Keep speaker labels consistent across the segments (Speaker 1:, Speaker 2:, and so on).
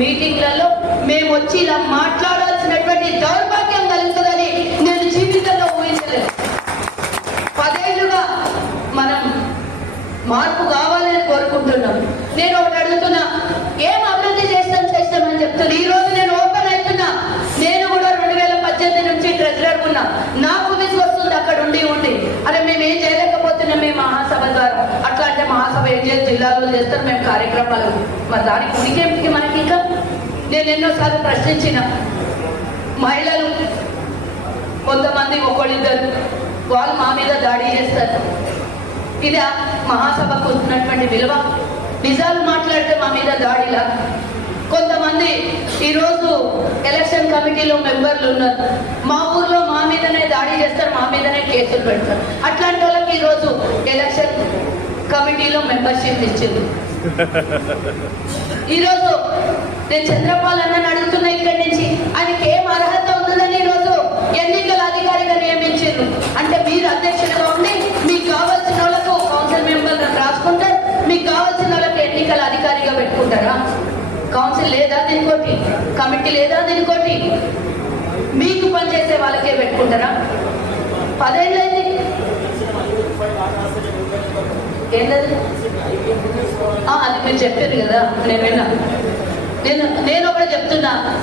Speaker 1: మీటింగ్లలో మేము వచ్చి ఇలా మాట్లాడాల్సినటువంటి దౌర్భాగ్యం కలుగుతుందని నేను జీవితంలో ఊహించలేదు. పదేళ్ళుగా మనం మార్పు కావాలని కోరుకుంటున్నాం. నేను ఒకటి అడుగుతున్నా ఏం అభివృద్ధి చేస్తాం చేస్తామని చెప్తున్నా. ఈ రోజు నేను ఓపెన్ అవుతున్నా. నేను కూడా రెండు వేల పద్దెనిమిది నుంచి ట్రెజరర్ ఉన్నా. నాకు విసుగొస్తుంది అక్కడ ఉండి ఉండి. అరే మేము ఏం చేయలేకపోతున్నాం మేము మహాసభ ద్వారా. అంటే మహాసభ ఏం చేసి జిల్లాలో చేస్తారు? మేము కార్యక్రమాలు మరి దానికి ఉనికి మనకి ఇంకా. నేను ఎన్నోసార్లు ప్రశ్నించిన మహిళలు కొంతమంది ఒకళ్ళిద్దరు వాళ్ళు మా మీద దాడి చేస్తారు. ఇది మహాసభకు వస్తున్నటువంటి విలువ. నిజాలు మాట్లాడితే మా మీద దాడిలా. కొంతమంది ఈరోజు ఎలక్షన్ కమిటీలో మెంబర్లు ఉన్నారు. మా ఊర్లో మా మీదనే దాడి చేస్తారు మా మీదనే కేసులు పెడతారు. అట్లాంటి వాళ్ళకి ఈరోజు ఎలక్షన్ కమిటీలో మెంబర్షిప్ ఇచ్చింది. ఈరోజు నేను చంద్రపాల్ అన్నని అడుగుతున్నా ఇక్కడి నుంచి. ఆయనకి ఏం అర్హత ఉందని ఈరోజు ఎన్నికల అధికారిగా నియమించారు అంటే మీరు అధ్యక్షుడిగా ఉండి మీకు కావాల్సిన వాళ్ళకు కౌన్సిల్ మెంబర్ రాసుకుంటారు మీకు కావాల్సిన వాళ్ళకి ఎన్నికల అధికారిగా పెట్టుకుంటారా? కౌన్సిల్ లేదా దీనికోటి కమిటీ లేదా దీనికోటి మీకు పనిచేసే వాళ్ళకే పెట్టుకుంటారా? పదేళ్ళైతే ఏంటది అది మీరు చెప్పారు కదా నేను విన్నా. నేను నేను ఒకటి చెప్తున్నా.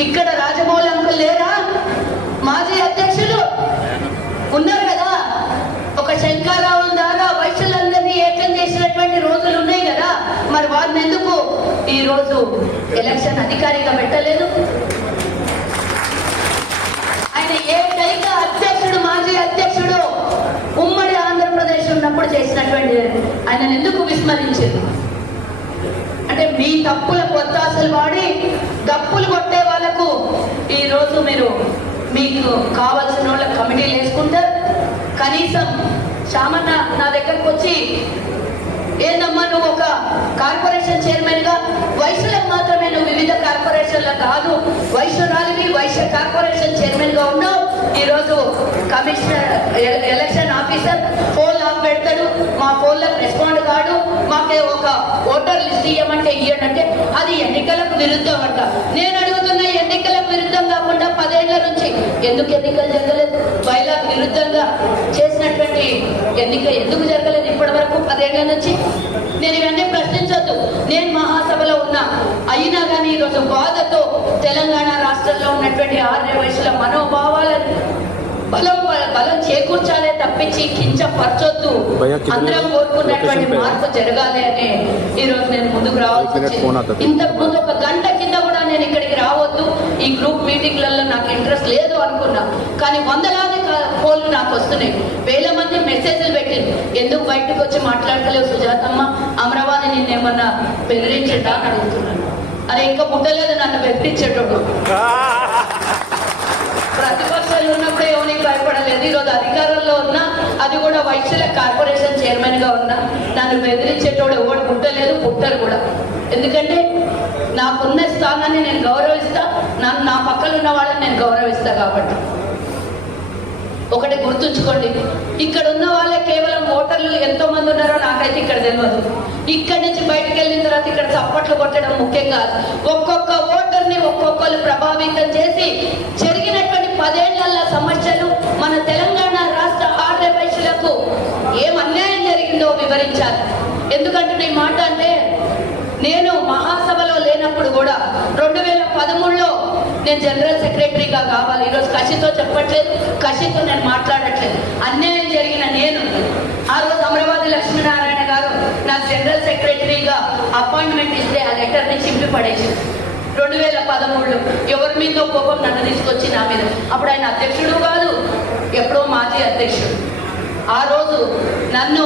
Speaker 1: ఇక్కడ రాజమౌళి అంకుల్ లేరా? మాజీ అధ్యక్షులు? ఉన్నారు కదా. ఒక శంకారావు ద్వారా వైశ్యులందరినీ ఏకం చేసినటువంటి రోజులు ఉన్నాయి కదా. మరి వారిని ఎందుకు ఈ రోజు ఎలక్షన్ అధికారిగా పెట్టలేదు? ఆయన ఏ అధ్యక్షుడు మాజీ అధ్యక్షుడు ఉమ్మడి ఆంధ్రప్రదేశ్ ఉన్నప్పుడు చేసినటువంటి ఆయన ఎందుకు విస్మరించింది? అంటే మీ తప్పుల కొత్తాసలు వాడి తప్పులు కొట్టే వాళ్ళకు ఈ రోజు మీరు మీకు కావాల్సిన వాళ్ళ కమిటీలు వేసుకుంటారు కనీసం శామన్న నా దగ్గరకు వచ్చి ఏందమ్మా నువ్వు ఒక కార్పొరేషన్ చైర్మన్గా వైశ్యులకు మాత్రమే నువ్వు వివిధ కార్పొరేషన్ల కాదు వైశ్యురాలివి వైశ్య కార్పొరేషన్ చైర్మన్గా ఉన్నావు. ఈ రోజు commissioner election officer phone off పెడతాడు మా ఫోన్లకు రెస్పాండ్ కాడు మాకే ఒక ఓటర్ లిస్ట్ ఇవ్వమంటే ఇవ్వడంటే అది ఎన్నికలకు విరుద్ధం అంట నేను అడుగుతున్న ఎన్నికలకు విరుద్ధం కాకుండా పదేళ్ళ నుంచి ఎందుకు ఎన్నికలు జరగలేదు? బయలా విరుద్ధంగా చేసినటువంటి ఎన్నిక ఎందుకు జరగలేదు ఇప్పటి వరకు పదేళ్ళ నుంచి? నేను ఇవన్నీ ప్రశ్నించొద్దు. నేను మహాసభలో ఉన్నా. అయినా కానీ ఈరోజు బాధతో తెలంగాణ రాష్ట్రంలో ఉన్నటువంటి ఆర్య వయసుల మనోభావాలను బలం బలం చేకూర్చాలే తప్పించి కించపరచొద్దు. అందరం కోరుకున్నటువంటి మార్పు జరగాలి అనే ఈ రోజు నేను ముందుకు రావాల్సి ఇంతకు ముందు ఒక గంట కింద కూడా నేను ఇక్కడికి రావద్దు. ఈ గ్రూప్ మీటింగ్లలో నాకు ఇంట్రెస్ట్ లేదు అనుకున్నా. కానీ వందలాది ఫోన్లు నాకు వస్తున్నాయి. వేల మంది మెసేజ్లు పెట్టింది ఎందుకు బయటకు వచ్చి మాట్లాడతలేవు సుజాతమ్మ అమరావాది నిన్నేమన్నా బెదిరించడా అని అడుగుతున్నాను. అరే ఇంకా ముట్టలేదు నన్ను బెదిరించేటోడు. ప్రతిభ ఉన్నప్పుడే ఎవరికి భయపడలేదు. ఈరోజు అధికారంలో ఉన్నా అది కూడా వైశ్యుల కార్పొరేషన్ చైర్మన్గా ఉన్నా నన్ను బెదిరించేటోడు ఎవడు పుట్టలేదు పుట్టరు కూడా. ఎందుకంటే నాకున్న స్థానాన్ని నేను గౌరవిస్తా నన్ను నా పక్కన ఉన్న వాళ్ళని నేను గౌరవిస్తా కాబట్టి. ఒకటి గుర్తుంచుకోండి ఇక్కడ ఉన్న వాళ్ళే కేవలం ఓటర్లు ఎంతో మంది ఉన్నారో నాకైతే ఇక్కడ తెలియదు ఇక్కడి నుంచి బయటకు వెళ్ళిన తర్వాత ఇక్కడ చప్పట్లు కొట్టడం ముఖ్యం కాదు. ఒక్కొక్క ఓటర్ని ఒక్కొక్కరు ప్రభావితం చేసి జరిగినటువంటి పదేళ్ళ సమస్యలు మన తెలంగాణ రాష్ట్ర ఆర్య వైశ్యులకు ఏం అన్యాయం జరిగిందో ఎందుకంటే ఈ మాట అంటే నేను మహాసభలో లేనప్పుడు కూడా రెండు వేల పదమూడులో నేను జనరల్ సెక్రటరీగా కావాలి. ఈరోజు కషితో చెప్పట్లేదు. కషితో నేను మాట్లాడట్లేదు. అన్యాయం జరిగిన నేను ఆ రోజు అమరావతి లక్ష్మీనారాయణ గారు నాకు జనరల్ సెక్రటరీగా అపాయింట్మెంట్ ఇస్తే ఆ లెటర్ని చింపి పడేసింది రెండు వేల పదమూడులో ఎవరి మీద కోపం నన్ను తీసుకొచ్చి నా మీద. అప్పుడు ఆయన అధ్యక్షుడు కాదు ఎప్పుడో మాజీ అధ్యక్షుడు. ఆ రోజు నన్ను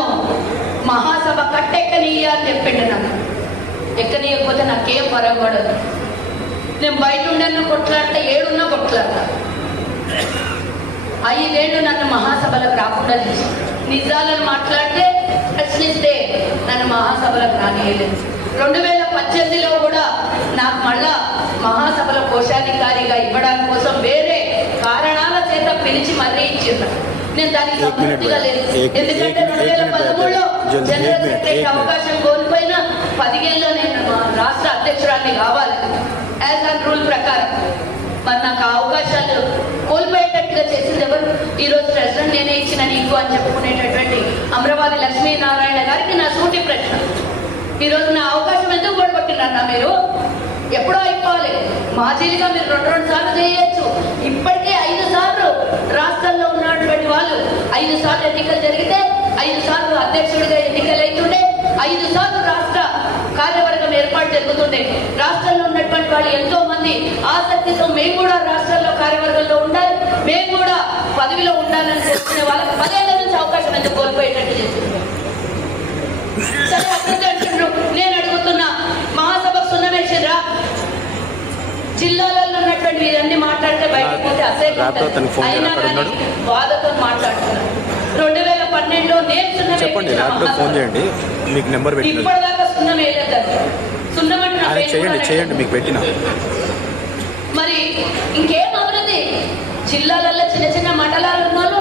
Speaker 1: మహాసభ కట్టెక్కనీయ అని చెప్పిండు నాకు ఎక్కనీయకపోతే నాకేం పరగబడదు నేను బయట ఉండను కొట్లాడట ఏడున్నా కొట్లాడతా. ఐదేళ్ళు నన్ను మహాసభలకు రాకుండా చేసి నిజాలను మాట్లాడితే ప్రశ్నిస్తే నన్ను మహాసభలకు రానియలేదు. రెండు వేల పద్దెనిమిదిలో కూడా నాకు మళ్ళా మహాసభల కోశాధికారిగా ఇవ్వడానికి కోసం వేరే కారణాల చేత పిలిచి మరీ ఇచ్చిండ్రు. నేను దానికి లేదు. ఎందుకంటే రెండు వేల పదమూడులో జనరల్ అవకాశం కోల్పోయిన పదిహేనులో నేను రాష్ట్ర అధ్యక్షురాన్ని కావాలి. యాజ్ అండ్ రూల్ ప్రకారం. మరి నాకు ఆ అవకాశాలు కోల్పోయేటట్టుగా చేసింది ఈరోజు ప్రెసిడెంట్ నేనే ఇచ్చిన నీకు అని చెప్పుకునేటటువంటి అమరావతి లక్ష్మీనారాయణ గారికి నా సూటి ప్రశ్న. ఈరోజు నా అవకాశం ఎందుకు కూడగొట్టినన్నా మీరు? ఎప్పుడో అయిపోవాలి. మాజీలుగా మీరు రెండు రెండు సార్లు చేయొచ్చు. ఇప్పటికే ఐదు సార్లు రా ఉన్నటువంటి ఐదు సార్లు ఎన్నికలు జరిగితే ఐదు సార్లు అధ్యక్షుడిగా ఎన్నికలు అవుతుండే ఐదు సార్లు రాష్ట్ర కార్యవర్గం ఏర్పాటు జరుగుతుండే. రాష్ట్రంలో ఉన్నటువంటి వాళ్ళు ఎంతో మంది ఆసక్తితో మేము కూడా రాష్ట్రంలో కార్యవర్గంలో ఉండాలి మేము కూడా పదవిలో ఉండాలని తెలుసుకునే వాళ్ళకి పదేళ్ళ నుంచి అవకాశం ఎంత కోల్పోయేటట్టు చేసింది నేను అడుగుతున్నా మహాసభ సున్నమేసిరా జిల్లాలలో ఉన్నటువంటి ఇవన్నీ మాట్లాడుతున్నారు
Speaker 2: రాత్రి అతనికి ఫోన్? అక్కడ ఉన్నాడు?
Speaker 1: సున్నం
Speaker 2: చెప్పండి ర్యాపిడో ఫోన్. చేయండి. మీకు నెంబర్ పెట్టినది
Speaker 1: ఇప్పటిదాకా సున్నం వేయలేదు సున్నం అంటే నా
Speaker 2: ఆయన
Speaker 1: పేరు
Speaker 2: చేయండి చేయండి మీకు పెట్టిన.
Speaker 1: మరి ఇంకేం అభివృద్ధి? జిల్లాలలో చిన్న చిన్న మండలాలు ఉన్న